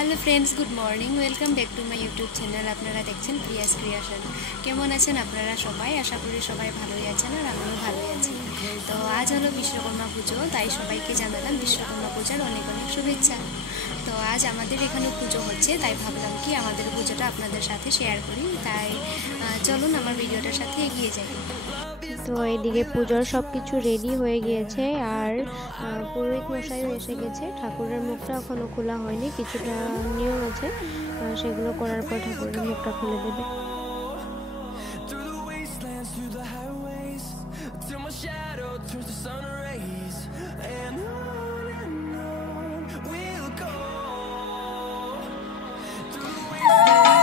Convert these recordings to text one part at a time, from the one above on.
Hello friends, good morning. Welcome back to my YouTube channel. আপনারা দেখছেন Prius creation. কেমন আছেন আপনারা সবাই? আশা করি সবাই ভালোই আছেন আর আমিও ভালোই আছি। তো আজ হলো বিশ্বকর্মা পুজো, তাই সবাইকে জানালাম বিশ্বকর্মা পূজার অনেক অনেক শুভেচ্ছা। তো আজ আমাদের এখানে পুজো হচ্ছে, তাই ভাবলাম কি আমাদের পুজোটা আপনাদের সাথে শেয়ার করি। তাই চলুন আমার ভিডিওটার সাথে এগিয়ে যাই। তো এইদিকে পুজোর সব কিছু রেডি হয়ে গিয়েছে আর পুরোহিত মশাইও এসে গেছে। ঠাকুরের মুখটা এখনও খোলা হয়নি, কিছুটা নিয়ম আছে, সেগুলো করার পর ঠাকুরের মুখটা খুলে দেবে। Through the highways, till my shadow turns to sun rays, and on we'll go. Through the wastelands,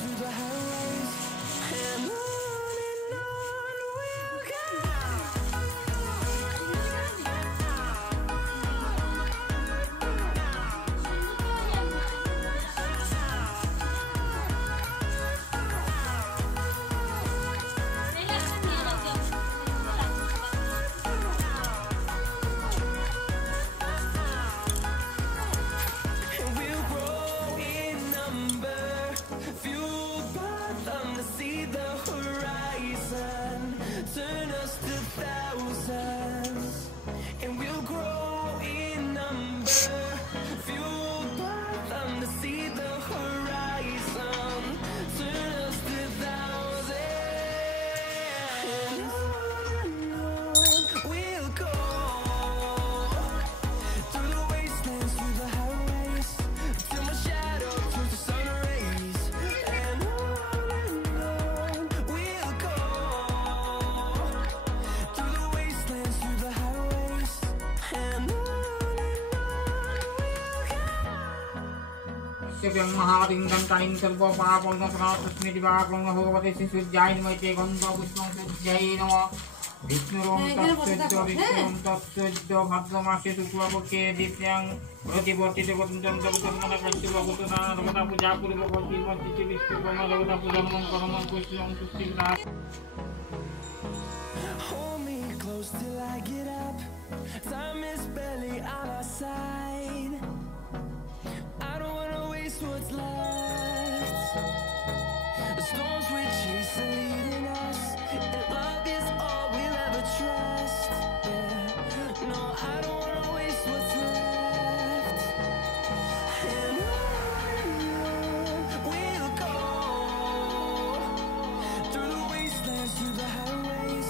through the highways, and on we'll go. Turn us to thousands, and we'll grow in number, fueled by them to see the horizon. Turn us to thousands, and on we'll go. Through the wastelands, through the highways, till my shadow turns to sun rays, and on we'll go. महालिंगं तालिं सर्वपापल्मप्रातस्मृतिवाग्ं भगवते शिशुर्जायन्मयते गन्धपुष्पं सज्जै नमः। विष्णुरों तत्सुद्ध भाद्रमासे शुक्लपक्षे द्वितीयां प्रतिवर्तिते गतञ्चन्द्रगतन्मनकश्चिवगतनां देवता पूजा पूर्वकल्पितमस्ति विश्वकर्मा देवता पूजनं कर्मं पुष्पं पुष्टिं। Hold me close till I get up. Time is barely on our side. I don't wanna waste what's left. The storms we chase are leading us, and love is all we'll ever trust. Yeah. No, I don't wanna waste what's left. And on we'll go. Through the wastelands, through the highways,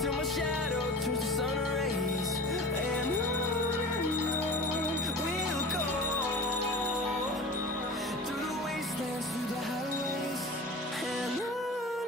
till my shadow turns to sun rays, and on we'll go. Through the wastelands, through the highways, and on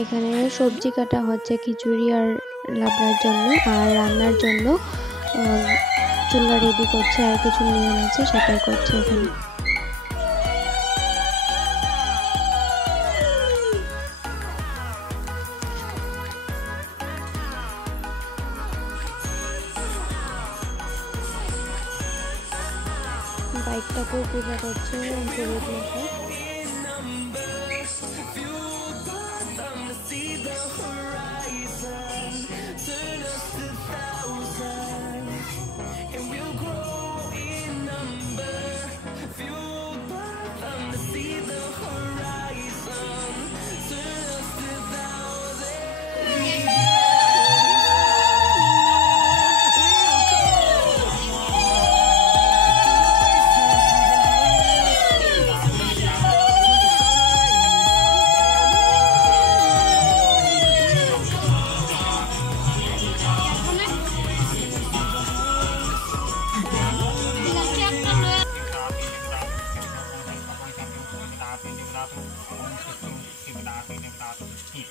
এখানে সবজি কাটা হচ্ছে খিচুড়ি আর লাবড়ার জন্য, আর রান্নার জন্য চুলা রেডি করছে, আর কিছু নিয়ম আছে সেটাই করছে এখানে। বাইকটাকেও পূজা করছে পুরোহিত মশাই।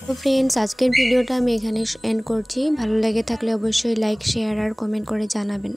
তো ফ্রেন্ডস, আজকের ভিডিওটা আমি এখানে এন্ড করছি। ভালো লেগে থাকলে অবশ্যই লাইক, শেয়ার আর কমেন্ট করে জানাবেন।